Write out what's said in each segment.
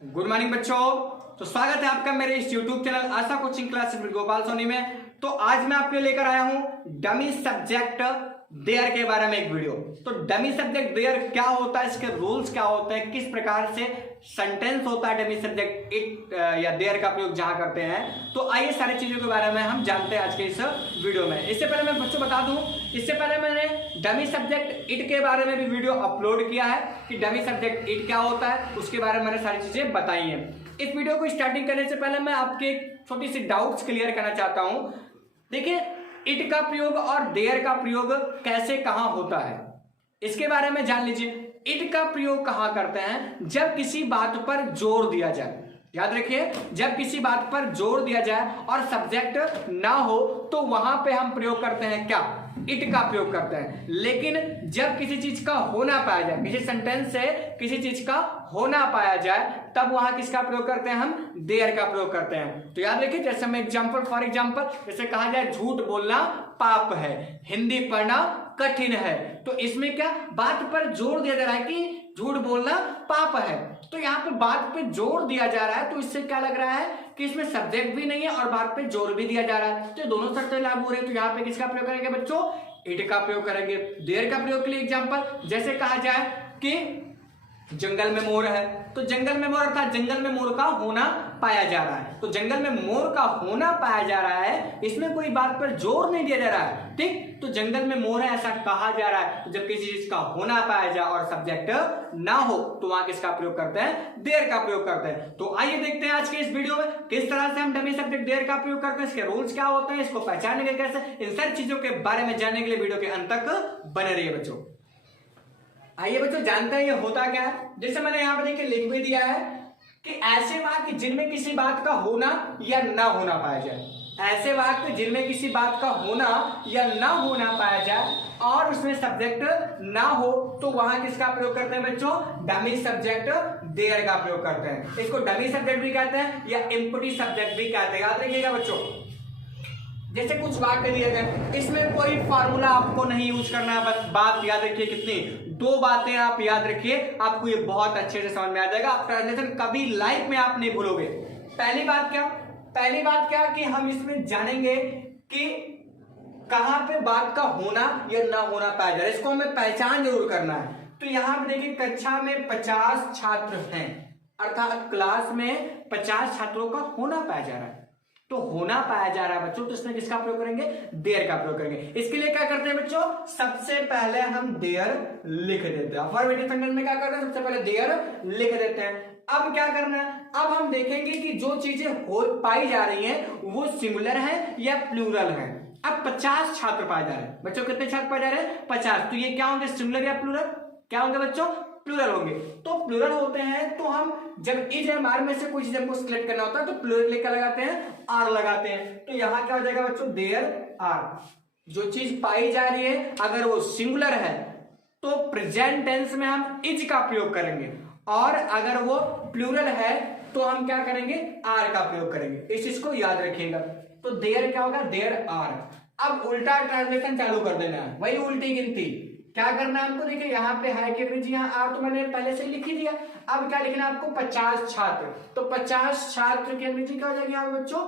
Good morning बच्चों। तो स्वागत है आपका मेरे इस YouTube channel Asha coaching class with Gopal Soni में। तो आज मैं आपके लेकर आया हूं डमी सब्जेक्ट देयर के बारे में एक वीडियो। तो डमी सब्जेक्ट देयर क्या होता है, इसके रूल्स क्या होते हैं, किस प्रकार से सेंटेंस होता है डमी सब्जेक्ट इट या देयर का प्रयोग जहां करते हैं। तो आइए सारी चीजों के बारे में हम जानते हैं आज के इस वीडियो में। इससे पहले मैं बच्चों बता दूं, इससे पहले मैंने डमी सब्जेक्ट इट के बारे में भी वीडियो अपलोड किया है कि डमी सब्जेक्ट इट क्या होता है, उसके बारे में मैंने सारी चीजें बताई हैं। इस वीडियो को स्टार्टिंग करने से पहले मैं आपके छोटी सी डाउट्स क्लियर करना चाहता हूं। देखिए, इट का प्रयोग और देयर का प्रयोग कैसे कहां होता है, इसके बारे में जान लीजिए। इट का प्रयोग कहां करते हैं, जब किसी बात पर जोर दिया जाए। याद रखिए, जब किसी बात पर जोर दिया जाए और सब्जेक्ट ना हो तो वहां पे हम प्रयोग करते हैं क्या, इट का प्रयोग करते हैं। लेकिन जब किसी चीज का होना पाया जाए, किसी सेंटेंस से किसी चीज का होना पाया जाए, तब वहां किसका प्रयोग करते हैं, हम देयर का प्रयोग करते हैं। तो याद रखिए, जैसे मैं फॉर एग्जांपल जैसे कहा जाए झूठ बोलना पाप है, हिंदी पढ़ना कठिन है, तो इसमें क्या बात पर जोर दिया जा रहा है कि झूठ बोलना पाप है। तो यहाँ पे बात पे जोर दिया जा रहा है, तो इससे क्या लग रहा है कि इसमें सब्जेक्ट भी नहीं है और बात पे जोर भी दिया जा रहा है, तो दोनों शर्तें लागू हो रही है। तो यहाँ पे किसका प्रयोग करेंगे बच्चों, इट का प्रयोग करेंगे। देयर का प्रयोग के लिए एग्जांपल जैसे कहा जाए कि जंगल में मोर है, तो जंगल में मोर अर्थात जंगल में मोर का होना पाया जा रहा है। तो जंगल में मोर का होना पाया जा रहा है, इसमें कोई बात पर जोर नहीं दिया जा रहा है, ठीक। तो जंगल में मोर है ऐसा कहा जा रहा है। तो जब किसी चीज का होना पाया जाए और सब्जेक्ट ना हो तो वहां किसका प्रयोग करते हैं, देयर का प्रयोग करते हैं। तो आइए देखते हैं आज के इस वीडियो में किस तरह से हम डमी सब्जेक्ट देयर का प्रयोग करते हैं, इसके रूल्स क्या होते हैं, इसको पहचानने के कैसे, इन सारी चीजों के बारे में जानने के लिए वीडियो के अंत तक बने रहिए बच्चों। आइए बच्चों जानते हैं ये होता क्या है। जैसे मैंने यहाँ पर देखिए लिख भी दिया है कि ऐसे वाक्य जिनमें किसी बात का होना या ना होना पाया जाए, ऐसे वाक्य जिनमें किसी बात का होना या ना होना पाया जाए और उसमें सब्जेक्ट ना हो तो वहां किसका प्रयोग करते हैं बच्चों, डमी सब्जेक्ट देयर का प्रयोग करते हैं। इसको डमी सब्जेक्ट भी कहते हैं या एम्प्टी सब्जेक्ट भी कहते हैं। याद रखिएगा बच्चों, जैसे कुछ वाक्य दिए गए, इसमें कोई फार्मूला आपको नहीं यूज करना है, बस बात याद रखिए कितनी, दो बातें आप याद रखिए, आपको ये बहुत अच्छे से समझ में आ जाएगा। आप ट्रांसलेशन कभी लाइफ में आप नहीं भूलोगे। पहली बात क्या कि हम इसमें जानेंगे कि कहां पे बात का होना या ना होना पाया जाए, इसको हमें पहचान जरूर करना है। तो यहां पे देखिए कक्षा में 50 छात्र हैं, अर्थात क्लास में 50 छात्रों का होना पाया जा रहा है। तो होना पाया जा रहा है बच्चों, तो इसमें किसका प्रयोग करेंगे, देयर का प्रयोग करेंगे। इसके लिए क्या करते हैं बच्चों, सबसे पहले हम देयर लिख देते हैं। अफर्मेटिव सेंटेंस में क्या करते हैं, सबसे पहले देयर लिख देते हैं। अब क्या करना है, अब हम देखेंगे कि जो चीजें हो पाई जा रही हैं वो सिंगुलर है या प्लूरल है। अब 50 छात्र पाए जा रहे हैं बच्चों, कितने छात्र पाए जा रहे हैं, 50। तो ये क्या होंगे, सिंगुलर या प्लूरल, क्या होंगे बच्चों, प्लूरल होंगे। तो प्लूरल होते हैं तो हम जब इज एम आर में से कोई चीज हमको सिलेक्ट करना होता है तो प्लूरल लेकर लगाते हैं, आर लगाते हैं। तो यहां क्या हो जाएगा बच्चों, देयर आर। जो चीज पाई जा रही है अगर वो सिंगुलर है तो प्रेजेंट टेंस में हम इज का प्रयोग करेंगे, और अगर वो प्लूरल है तो हम क्या करेंगे, आर का प्रयोग करेंगे। इस चीज को याद रखिएगा। तो देयर क्या होगा, देयर आर। अब उल्टा ट्रांसलेशन चालू कर देना है, वही उल्टी गिनती। क्या करना है हमको, देखिए यहाँ पे है कि जी हाँ आर तो मैंने पहले से लिख ही दिया। अब क्या लिखना है आपको, 50 छात्र। तो 50 छात्र की अंग्रेजी क्या हो जाएगी यहाँ बच्चों,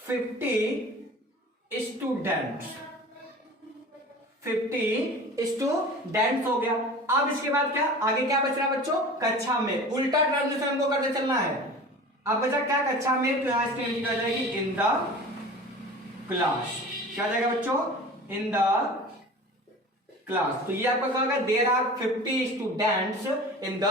50 स्टूडेंट्स। 50 स्टूडेंट्स हो गया। अब इसके बाद क्या आगे क्या बच रहा है बच्चों, कक्षा में। उल्टा ट्रांसलेशन हमको करते चलना है। अब बचा क्या, कक्षा में, तो यहाँ इसकी अंग्रेजी क्या हो जाएगी, इन द क्लास। क्या हो जाएगा बच्चों, इन द क्लास। तो ये आपका क्या होगा, there are 50 students in the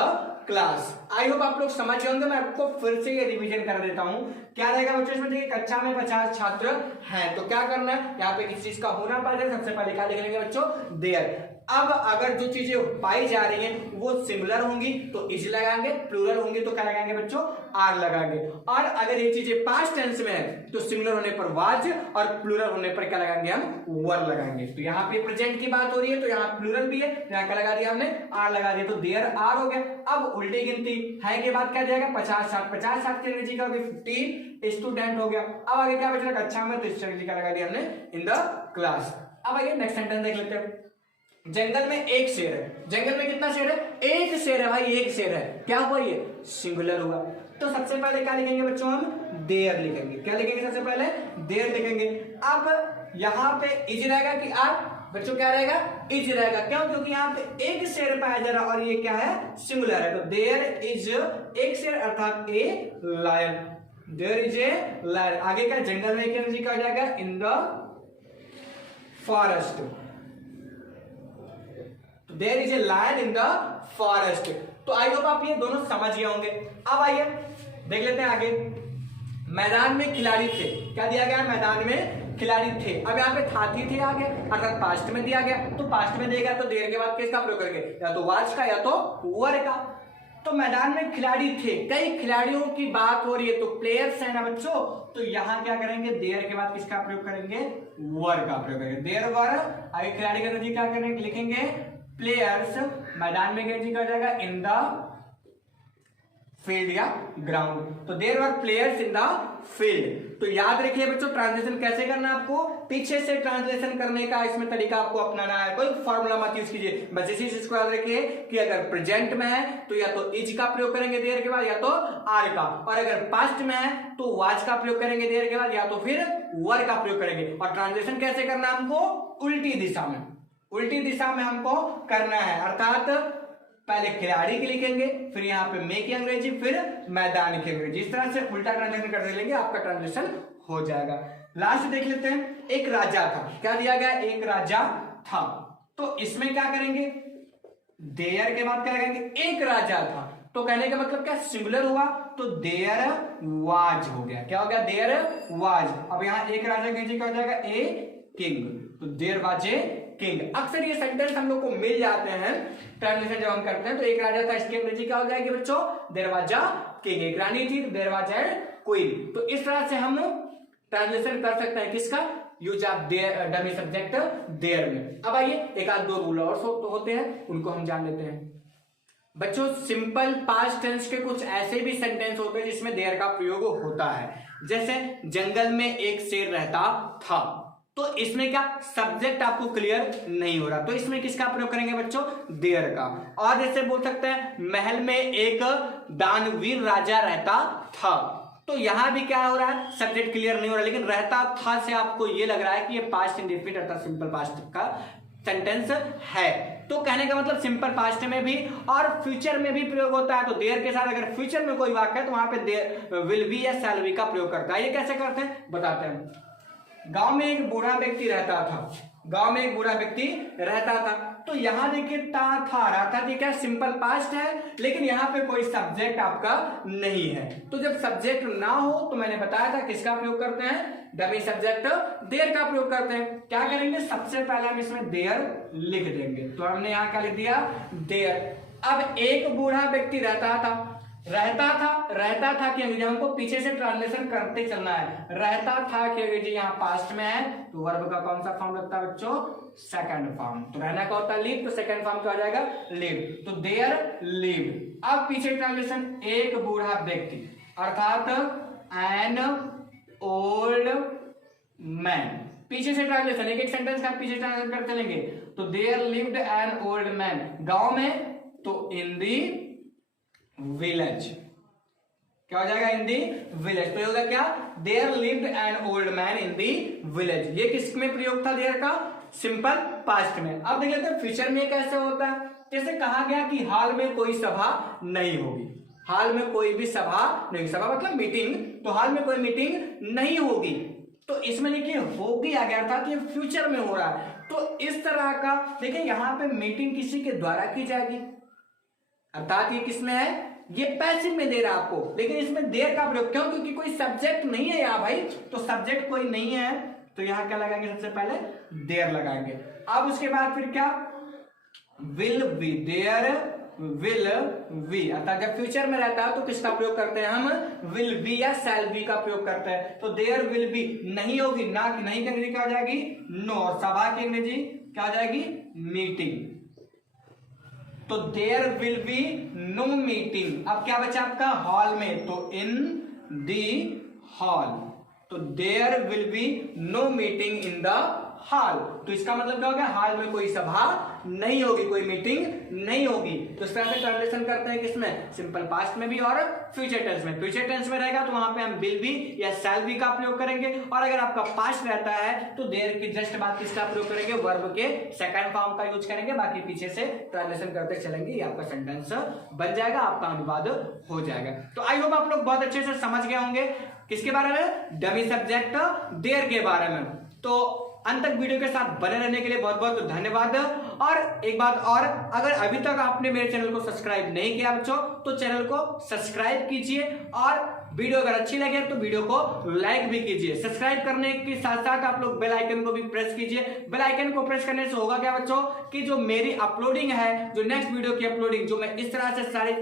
class. I hope आप लोग समझ गए होंगे। मैं आपको फिर से ये रिवीजन कर देता हूं। क्या रहेगा बच्चों इसमें, देखिए कक्षा में 50 छात्र हैं, तो क्या करना है, यहाँ पे किसी चीज का होना पाया जाए, सबसे पहले क्या लिख लेंगे बच्चों, देयर। अब अगर जो चीजें पाई जा रही हैं वो सिंगुलर होंगी तो इज लगाएंगे, प्लूरल होंगी तो क्या लगाएंगे बच्चों, आर लगाएंगे। और अगर ये चीजें पास्ट टेंस में है तो सिंगुलर होने पर वाज और प्लूरल होने पर क्या लगाएंगे, हम वर लगाएंगे। तो यहाँ पे प्रेजेंट की बात हो रही है तो यहाँ प्लूरल भी है, यहाँ क्या लगा दिया हमने, आर लगा दिया, तो देयर आर हो गया। अब उल्टी गिनती है के बाद क्या जाएगा, 50 छात्र। 50 छात्र की अंग्रेजी का 50 स्टूडेंट हो गया। अब आगे क्या बचा, कक्षा में, तो इस अंग्रेजी का लगा दिया हमने, इन द क्लास। अब आइए नेक्स्ट सेंटेंस देख लेते हैं। जंगल में एक शेर है। जंगल में कितना शेर है? एक शेर है भाई, एक शेर है। क्या हुआ? ये सिंगुलर हुआ। तो सबसे पहले क्या लिखेंगे बच्चों? हम देयर लिखेंगे। क्या लिखेंगे? सबसे पहले देयर लिखेंगे। अब यहाँ पे इज रहेगा कि आर? बच्चों क्या रहेगा? इज रहेगा। क्यों? क्योंकि यहाँ पे एक शेर पाया जा रहा और ये क्या है? सिंगुलर है। तो देयर इज एक शेर अर्थात a lion. There is a lion. आगे क्या? जंगल में क्या हो जाएगा? In the forest. There is a lion in the forest. तो आई होप आप ये दोनों समझ गए होंगे। अब आइए देख लेते हैं आगे। मैदान में खिलाड़ी थे। क्या दिया गया? मैदान में खिलाड़ी थे। अब यहाँ पे था थी थे आ गया अर्थात पास्ट में दिया गया। तो पास्ट में देगा तो देर के बाद किसका प्रयोग करेंगे? या तो वाज का या तो वर का। तो मैदान में खिलाड़ी थे, कई खिलाड़ियों की बात हो रही है, तो प्लेयर्स है ना बच्चों। तो यहाँ क्या करेंगे? देयर के बाद किसका प्रयोग करेंगे? वर का प्रयोग करेंगे। There were. आगे खिलाड़ी का जी क्या करेंगे? लिखेंगे प्लेयर्स। मैदान में क्या जाएगा? इन द फील्ड या ग्राउंड। तो there were players in the field. तो याद रखिए बच्चों, ट्रांसलेशन कैसे करना है आपको? पीछे से ट्रांसलेशन करने का इसमें तरीका आपको अपनाना है। कोई फॉर्मूला मत यूज कीजिए, बस इसी चीज को याद रखिए कि अगर प्रेजेंट में है तो या तो इज का प्रयोग करेंगे देयर के बाद या तो आर का, और अगर पास्ट में है तो वाज का प्रयोग करेंगे देयर के बाद या तो फिर वर का प्रयोग करेंगे। और ट्रांसलेशन कैसे करना है हमको? उल्टी दिशा में। उल्टी दिशा में हमको करना है, अर्थात पहले खिलाड़ी की लिखेंगे, फिर यहाँ पे मे की अंग्रेजी, फिर मैदान की अंग्रेजी। इस तरह से उल्टा ट्रांसलेशन कर लेंगे, आपका ट्रांसलेशन हो जाएगा। लास्ट देख लेते हैं। एक राजा था। क्या दिया गया? एक राजा था। तो इसमें क्या करेंगे? देयर के बाद क्या करेंगे? एक राजा था। तो कहने का मतलब क्या? सिंगुलर हुआ तो देयर वाज हो गया। क्या हो गया? There was. अब यहाँ एक राजा की क्या हो जाएगा? A king. तो देयर वाज ए किंग। अक्सर ये सेंटेंस हम लोग को मिल जाते हैं ट्रांसलेशन जब हम करते हैं। तो एक राजा था, इसकी अंग्रेजी क्या हो जाएगी बच्चों? There was a king. एक रानी थी, देयर वाज अ क्वीन। तो इस तरह से हम ट्रांसलेशन कर सकते हैं किसका? Use of dummy subject there में। अब आइए एक आध दो रूल और होते हैं, उनको हम जान लेते हैं। बच्चों सिंपल पास्ट टेंस के कुछ ऐसे भी सेंटेंस होते हैं जिसमें देयर का प्रयोग होता है। जैसे जंगल में एक शेर रहता था। तो इसमें क्या? सब्जेक्ट आपको क्लियर नहीं हो रहा, तो इसमें किसका प्रयोग करेंगे बच्चों? देयर का। और जैसे बोल सकते हैं महल में एक दानवीर राजा रहता था। तो यहां भी क्या हो रहा है? सब्जेक्ट क्लियर नहीं हो रहा, लेकिन रहता था से आपको ये लग रहा है कि ये पास्ट इंडेफिनिट अर्थात सिंपल पास्ट का सेंटेंस है। तो कहने का मतलब सिंपल पास्ट में भी और फ्यूचर में भी प्रयोग होता है। तो देयर के साथ अगर फ्यूचर में कोई वाक्य है तो वहां पे विल बी या शैल बी का प्रयोग करता है। ये कैसे करते हैं बताते हैं। गांव में एक बूढ़ा व्यक्ति रहता था। गांव में एक बूढ़ा व्यक्ति रहता था। तो यहां देखिए था रहता थी, क्या सिंपल पास्ट है, लेकिन यहाँ पे कोई सब्जेक्ट आपका नहीं है। तो जब सब्जेक्ट ना हो तो मैंने बताया था किसका प्रयोग करते हैं? डमी सब्जेक्ट देयर का प्रयोग करते हैं। क्या करेंगे? सबसे पहले हम इसमें देयर लिख देंगे। तो हमने यहाँ क्या लिख दिया? देयर। अब एक बूढ़ा व्यक्ति रहता था कि अंग्रेजी हमको पीछे से ट्रांसलेशन करते चलना है। रहता था कि अंग्रेजी यहाँ पास्ट में है, तो वर्ब का कौन सा फॉर्म लगता है बच्चों? Second form. तो रहना का होता है लिव, तो सेकंड फॉर्म क्या हो जाएगा? लिव। तो देयर लिव। अब पीछे ट्रांसलेशन एक बूढ़ा व्यक्ति अर्थात एन ओल्ड मैन। पीछे से ट्रांसलेशन एक सेंटेंस का पीछे ट्रांसलेट करते चलेंगे। तो there lived an old man. गांव में तो इन दी विलेज। क्या हो जाएगा? In the village. तो होगा क्या? There lived an old man in the village. ये किस में प्रयोग था देयर का? सिंपल पास्ट में। अब देख लेते हैं फ्यूचर में कैसे होता है। जैसे कहा गया कि हाल में कोई सभा नहीं होगी। हाल में कोई भी सभा नहीं, सभा मतलब मीटिंग, तो हाल में कोई मीटिंग नहीं होगी। तो इसमें देखिए होगी आ गया, अर्थात ये फ्यूचर में हो रहा है। तो इस तरह का देखिए यहाँ पे मीटिंग किसी के द्वारा की जाएगी, अर्थात ये किसमें है? ये पैसिव में दे रहा आपको, लेकिन इसमें देर का प्रयोग क्यों? क्योंकि कोई सब्जेक्ट नहीं है यहाँ भाई। तो सब्जेक्ट कोई नहीं है तो यहाँ क्या लगाएंगे? सबसे पहले देर लगाएंगे। अब उसके बाद फिर क्या? Will be. There will be, अर्थात जब फ्यूचर में रहता है तो किसका प्रयोग करते हैं हम? विल बी या शैल बी का प्रयोग करते हैं। तो देयर विल बी नहीं होगी, ना की नहीं की अंग्रेजी क्या हो जाएगी? नो। और सभा की अंग्रेजी क्या हो जाएगी? मीटिंग। तो there will be no meeting. अब क्या बचा आपका? हॉल में, तो इन दी हॉल। तो there will be no meeting in the hall. तो इसका मतलब क्या हो गया, हाल में कोई सभा नहीं होगी, कोई मीटिंग नहीं होगी। तो इस तरह से ट्रांसलेशन करते हैं किसमें, सिंपल पास्ट में भी और फ्यूचर टेंस में। फ्यूचर टेंस में रहेगा तो वहां पे हम विल बी या शैल बी का प्रयोग करेंगे, और अगर आपका पास्ट रहता है तो देयर की जस्ट बाद किसका प्रयोग करेंगे, वर्ब के सेकंड फॉर्म का यूज करेंगे। बाकी पीछे से ट्रांसलेशन करते चलेंगे, ये आपका सेंटेंस बन जाएगा, आपका अनुवाद हो जाएगा। तो आई होप आप लोग बहुत अच्छे से समझ गए होंगे किसके बारे में, डमी सब्जेक्ट देयर के बारे में। तो अंत तक वीडियो के साथ बने रहने के लिए बहुत बहुत धन्यवाद। और एक बात और, अगर अभी तक आपने मेरे चैनल को सब्सक्राइब नहीं किया बच्चों तो चैनल को सब्सक्राइब कीजिए, और वीडियो अगर अच्छी लगे तो वीडियो को लाइक भी कीजिए। सब्सक्राइब करने के साथ साथ आप लोग बेल आइकन को भी प्रेस कीजिए। बेल आइकन को प्रेस करने से होगा क्या बच्चों, कि जो मेरी अपलोडिंग है, जो नेक्स्ट वीडियो की अपलोडिंग, जो मैं इस तरह से सारी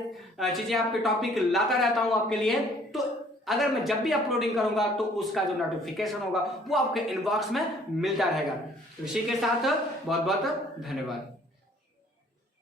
चीजें आपके टॉपिक लाता रहता हूं आपके लिए, तो अगर मैं जब भी अपलोडिंग करूंगा तो उसका जो नोटिफिकेशन होगा वो आपके इनबॉक्स में मिलता रहेगा। तो इसी के साथ बहुत बहुत धन्यवाद।